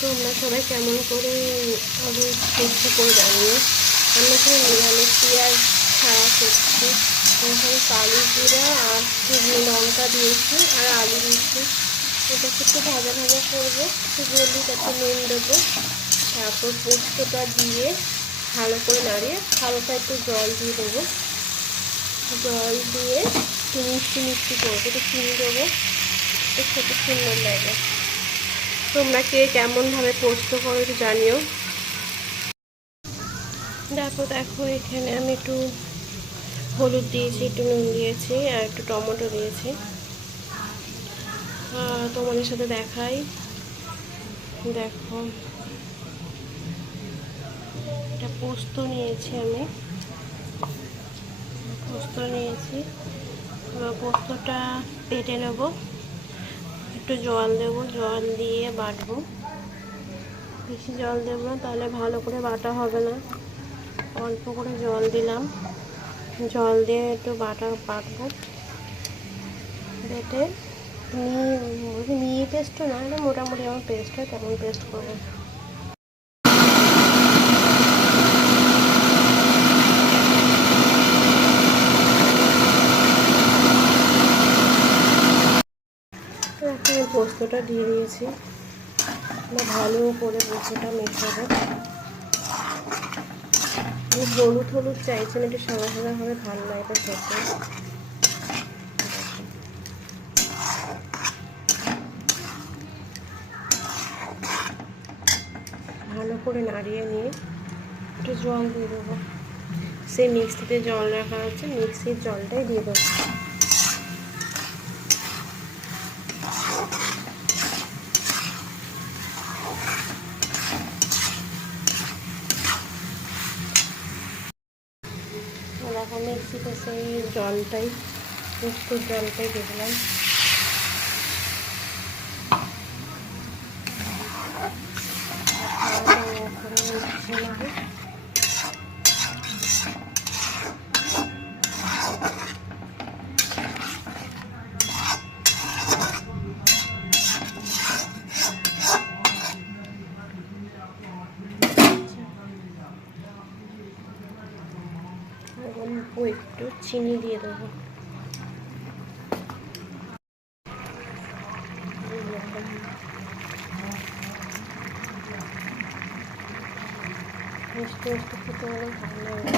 তোমরা সবাই কেমন করে আলু পোস্ত করে জানিও। আমরা এখানে নিরামিষ পেঁয়াজ ছাড়া করছি। এখানে কালি জিরা আর শুকনো লঙ্কা দিয়েছি আর আলু দিয়েছি। এটাকে একটু ভাজা ভাজা করবো, একটু জলদি তাতে নুন দেবো। তারপর পোস্তটা দিয়ে ভালো করে নাড়িয়ে হালকা একটু জল দিয়ে দেবো। জল দিয়ে একটু মিষ্টি মিষ্টি করবো, একটু চিনি দেবো, একটু খেতে সুন্দর লাগে। তোমরা কে কেমনভাবে পোস্ত করো একটু জানিও। দেখো এখানে আমি একটু হলুদ দিয়েছি, একটু নুন দিয়েছি আর একটু টমেটো দিয়েছি। তোমাদের সাথে দেখাই। দেখো এটা পোস্ত নিয়েছি, আমি এবার পোস্তটা বেটে নেব। একটু জল দেবো, জল দিয়ে বাটবো। বেশি জল দেবো না, তাহলে ভালো করে বাটা হবে না। অল্প করে জল দিলাম, জল দিয়ে একটু বাটবো। বেটে মিহি পেস্টও না, এটা মোটামুটি আমার পেস্ট হয়, তেমন পেস্ট করবো। এখন পোস্তটা দিয়ে দিয়েছি, ভালো করে পোস্তটা মেশাবো। হলুদ চাইছেন, একটু সাদা সাদা হবে, ভালো লাগবে খেতে। ভালো করে নাড়িয়ে নিয়ে একটু জল দিয়ে দেবো। সেই মিক্সিতে জল রাখা আছে, মিক্সির জলটাই দিয়ে দেবো। দেখো মিক্সিতে সেই জলটাই, পোস্তর জলটাই দেখলাম। অল্প একটু চিনি দিয়ে দেবো। মিষ্টি মিষ্টি খেতে অনেক ভালো লাগে।